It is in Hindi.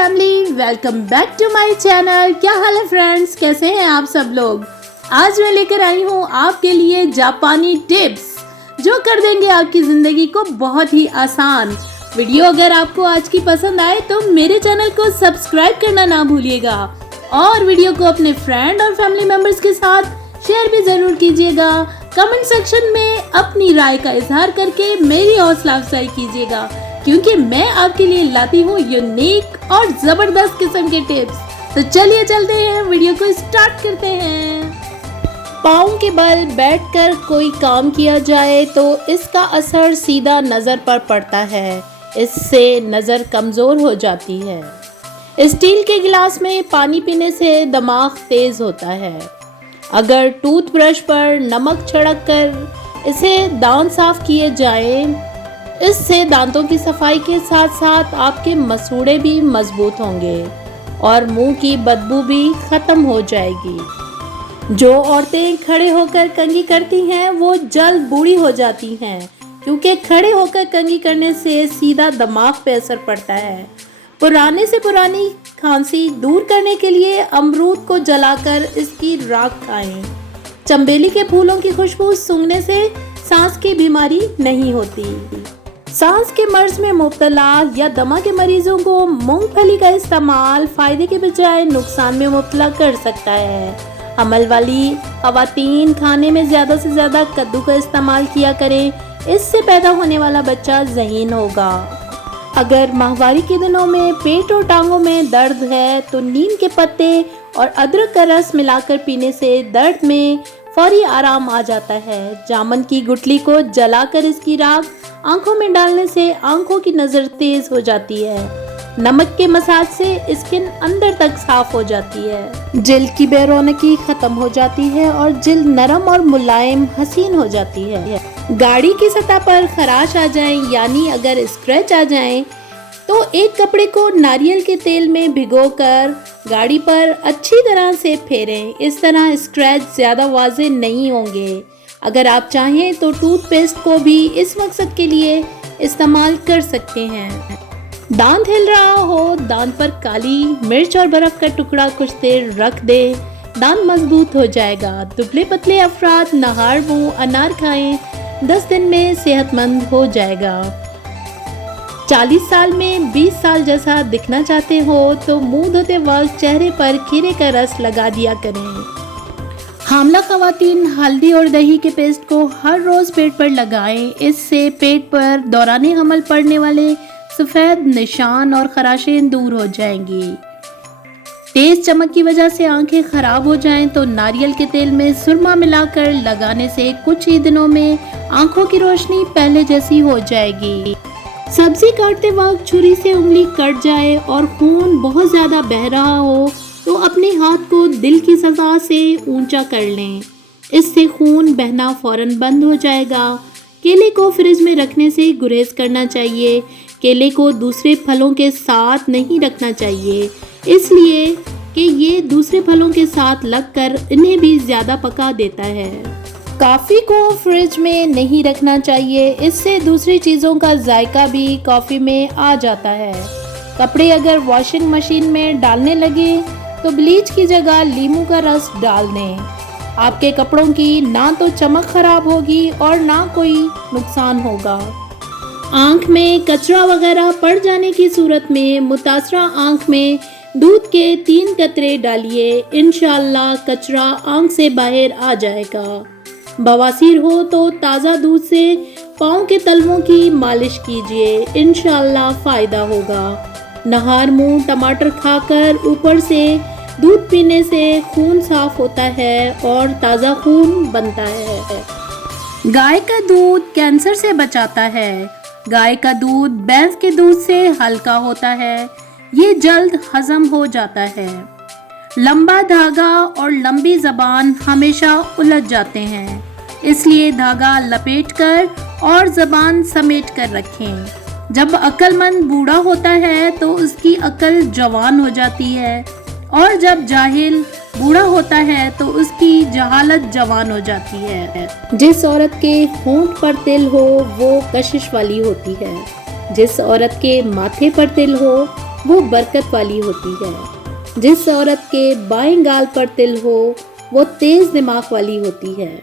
Family, welcome back to my channel. क्या हाल है फ्रेंड्स, कैसे हैं आप सब लोग। आज मैं लेकर आई हूँ आपके लिए जापानी टिप्स जो कर देंगे आपकी ज़िंदगी को बहुत ही आसान। वीडियो अगर आपको आज की पसंद आए तो मेरे चैनल को सब्सक्राइब करना ना भूलिएगा और वीडियो को अपने फ्रेंड और फैमिली मेम्बर्स के साथ शेयर भी ज़रूर कीजिएगा। कमेंट सेक्शन में अपनी राय का इजहार करके मेरी हौसला अफजाई कीजिएगा, क्योंकि मैं आपके लिए लाती हूँ यूनिक और जबरदस्त किस्म के टिप्स। तो चलिए चलते हैं, वीडियो को स्टार्ट करते हैं। पाँव के बल बैठकर कोई काम किया जाए तो इसका असर सीधा नज़र पर पड़ता है, इससे नज़र कमज़ोर हो जाती है। स्टील के गिलास में पानी पीने से दिमाग तेज होता है। अगर टूथब्रश पर नमक छिड़क कर इसे दांत साफ किए जाएं, इससे दांतों की सफाई के साथ साथ आपके मसूड़े भी मजबूत होंगे और मुंह की बदबू भी खत्म हो जाएगी। जो औरतें खड़े होकर कंघी करती हैं वो जल्द बूढ़ी हो जाती हैं, क्योंकि खड़े होकर कंघी करने से सीधा दिमाग पे असर पड़ता है। पुराने से पुरानी खांसी दूर करने के लिए अमरूद को जलाकर इसकी राख खाएं। चंबेली के फूलों की खुशबू सूंघने से सांस की बीमारी नहीं होती। सांस के मर्ज में मुब्तला या दमा के मरीजों को मूंगफली का इस्तेमाल फायदे के बजाय नुकसान में मुब्तला कर सकता है। हमल वाली खवातीन खाने में ज्यादा से ज्यादा कद्दू का इस्तेमाल किया करें, इससे पैदा होने वाला बच्चा ज़हीन होगा। अगर माहवारी के दिनों में पेट और टांगों में दर्द है तो नीम के पत्ते और अदरक का रस मिलाकर पीने से दर्द में फौरी आराम आ जाता है। जामुन की गुठली को जलाकर इसकी राख आंखों में डालने से आंखों की नज़र तेज हो जाती है। नमक के मसाज से स्किन अंदर तक साफ हो जाती है। जिल्द की बेरौनकी खत्म हो जाती है और जिल्द नरम और मुलायम हसीन हो जाती है। गाड़ी की सतह पर खराश आ जाए, यानी अगर स्क्रैच आ जाए, तो एक कपड़े को नारियल के तेल में भिगोकर गाड़ी पर अच्छी तरह से फेरें। इस तरह स्क्रैच ज्यादा वाज़े नहीं होंगे। अगर आप चाहें तो टूथपेस्ट को भी इस मकसद के लिए इस्तेमाल कर सकते हैं। दांत हिल रहा हो, दांत पर काली मिर्च और बर्फ का टुकड़ा कुछ देर रख दे, दांत मजबूत हो जाएगा। दुबले पतले अफराद नहार वो अनार खाएं, 10 दिन में सेहतमंद हो जाएगा। 40 साल में 20 साल जैसा दिखना चाहते हो तो मुंह धोते वक्त चेहरे पर खीरे का रस लगा दिया करें। हामला खवातीन हल्दी और दही के पेस्ट को हर रोज पेट पर लगाएं, इससे पेट पर दौराने हमल पड़ने वाले सफेद निशान और खराशें दूर हो जाएंगी। तेज चमक की वजह से आंखें खराब हो जाएं तो नारियल के तेल में सुरमा मिलाकर लगाने से कुछ ही दिनों में आंखों की रोशनी पहले जैसी हो जाएगी। सब्जी काटते वक्त छुरी से उंगली कट जाए और खून बहुत ज्यादा बह रहा हो तो अपने हाथ को दिल की सतह से ऊंचा कर लें, इससे खून बहना फौरन बंद हो जाएगा। केले को फ्रिज में रखने से गुरेज करना चाहिए। केले को दूसरे फलों के साथ नहीं रखना चाहिए, इसलिए कि ये दूसरे फलों के साथ लगकर इन्हें भी ज्यादा पका देता है। कॉफ़ी को फ्रिज में नहीं रखना चाहिए, इससे दूसरी चीज़ों का जायका भी कॉफ़ी में आ जाता है। कपड़े अगर वॉशिंग मशीन में डालने लगे तो ब्लीच की जगह लीमू का रस डाल दें। आपके कपड़ों की ना तो चमक खराब होगी और ना कोई नुकसान होगा। आँख में कचरा वगैरह पड़ जाने की सूरत में मुतासरा आँख में दूध के 3 कतरे डालिए, इंशाअल्लाह कचरा आँख से बाहर आ जाएगा। बवासीर हो तो ताज़ा दूध से पाँव के तलवों की मालिश कीजिए, इंशाअल्लाह फ़ायदा होगा। नहार मुंह टमाटर खाकर ऊपर से दूध पीने से खून साफ होता है और ताज़ा खून बनता है। गाय का दूध कैंसर से बचाता है। गाय का दूध भैंस के दूध से हल्का होता है, ये जल्द हजम हो जाता है। लंबा धागा और लंबी जबान हमेशा उलझ जाते हैं, इसलिए धागा लपेटकर और जबान समेट कर रखें। जब अक्लमंद बूढ़ा होता है तो उसकी अक्ल जवान हो जाती है, और जब जाहिल बूढ़ा होता है तो उसकी जहालत जवान हो जाती है। जिस औरत के होंठ पर तिल हो वो कशिश वाली होती है, जिस औरत के माथे पर तिल हो वो बरकत वाली होती है। जिस औरत के बाएं गाल पर तिल हो वो तेज दिमाग वाली होती है।